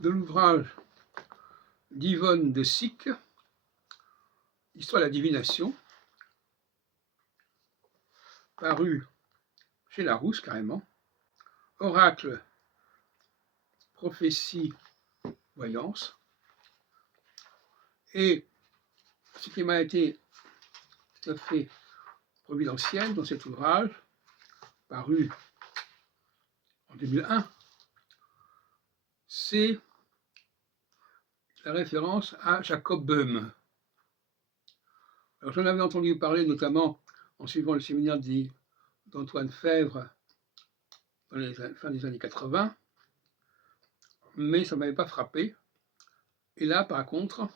de l'ouvrage d'Yvonne de Sick, Histoire de la divination, paru chez Larousse carrément, Oracle, prophétie, voyance. Et ce qui m'a été tout à fait providentiel dans cet ouvrage, paru en 2001, c'est la référence à Jacob Böhme. Alors j'en avais entendu parler notamment en suivant le séminaire d'Antoine Fèvre dans les fin des années 80, mais ça ne m'avait pas frappé. Et là, par contre,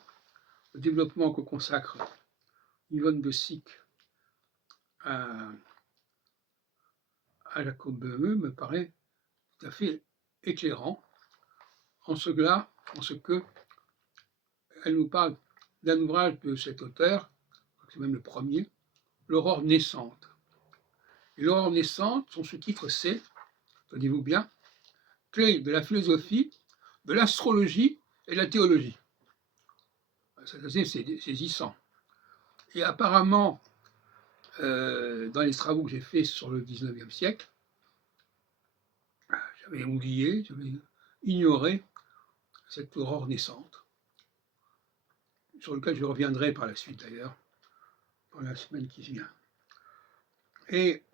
le développement que consacre Yvonne de Sick à Jacob Böhme me paraît tout à fait éclairant en ce que elle nous parle d'un ouvrage de cet auteur, c'est même le premier, L'aurore naissante. Et l'aurore naissante, son sous-titre c'est, tenez-vous bien, clé de la philosophie, de l'astrologie et de la théologie. C'est assez saisissant. Et apparemment, dans les travaux que j'ai faits sur le 19e siècle, j'avais oublié, j'avais ignoré cette aurore naissante, sur lequel je reviendrai par la suite d'ailleurs, dans la semaine qui vient. Et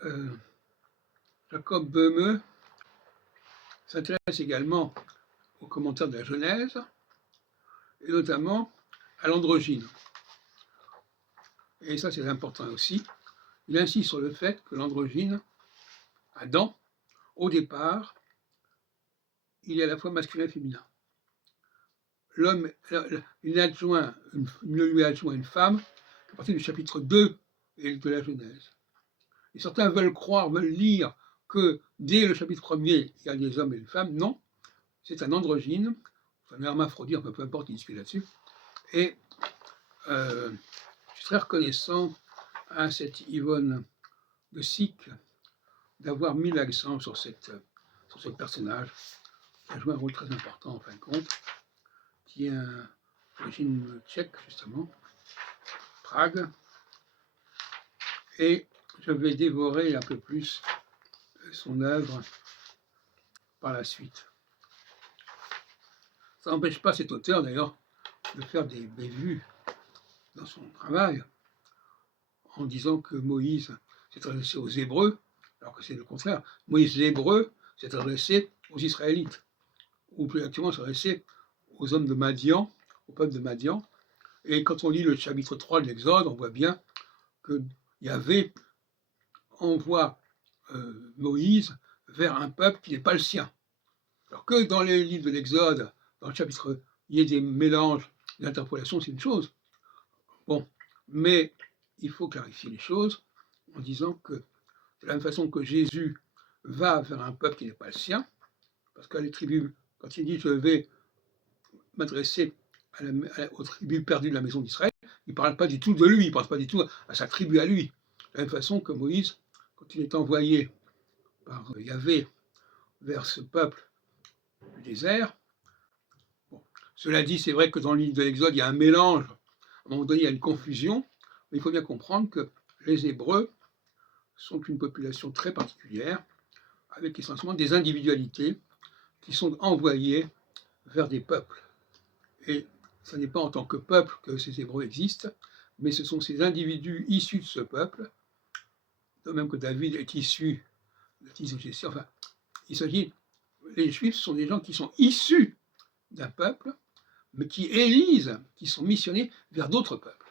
Jacob Böhme s'intéresse également aux commentaires de la Genèse, et notamment à l'androgyne. Et ça c'est important aussi, il insiste sur le fait que l'androgyne, Adam, au départ, il est à la fois masculin et féminin. L'homme, il lui adjoint une femme à partir du chapitre 2 de la Genèse. Et certains veulent lire que dès le chapitre 1er, il y a des hommes et des femmes. Non, c'est un androgyne, un hermaphrodite, peu importe, il discute là-dessus. Et je suis très reconnaissant à cette Yvonne de Sick d'avoir mis l'accent sur ce personnage qui a joué un rôle très important en fin de compte, qui est d'origine tchèque justement, Prague, et je vais dévorer un peu plus son œuvre par la suite. Ça n'empêche pas cet auteur d'ailleurs de faire des bévues dans son travail en disant que Moïse s'est adressé aux Hébreux, alors que c'est le contraire. Moïse l'Hébreu s'est adressé aux Israélites, ou plus exactement s'est adressé aux hommes de Madian, au peuple de Madian. Et quand on lit le chapitre 3 de l'Exode, on voit bien que Yahvé envoie Moïse vers un peuple qui n'est pas le sien. Alors que dans les livres de l'Exode, dans le chapitre, il y ait des mélanges d'interpolations, c'est une chose. Bon, mais il faut clarifier les choses en disant que de la même façon que Jésus va vers un peuple qui n'est pas le sien, parce que les tribus, quand il dit je vais m'adresser aux tribus perdues de la maison d'Israël, il ne parle pas du tout de lui, il ne pense pas du tout à sa tribu à lui. De la même façon que Moïse, quand il est envoyé par Yahvé vers ce peuple du désert, bon, cela dit, c'est vrai que dans le livre de l'Exode, il y a un mélange, à un moment donné, il y a une confusion, mais il faut bien comprendre que les Hébreux sont une population très particulière, avec essentiellement des individualités qui sont envoyées vers des peuples. Et ce n'est pas en tant que peuple que ces Hébreux existent, mais ce sont ces individus issus de ce peuple, de même que David est issu de Jessé. Enfin, il s'agit, les Juifs sont des gens qui sont issus d'un peuple, mais qui élisent, qui sont missionnés vers d'autres peuples.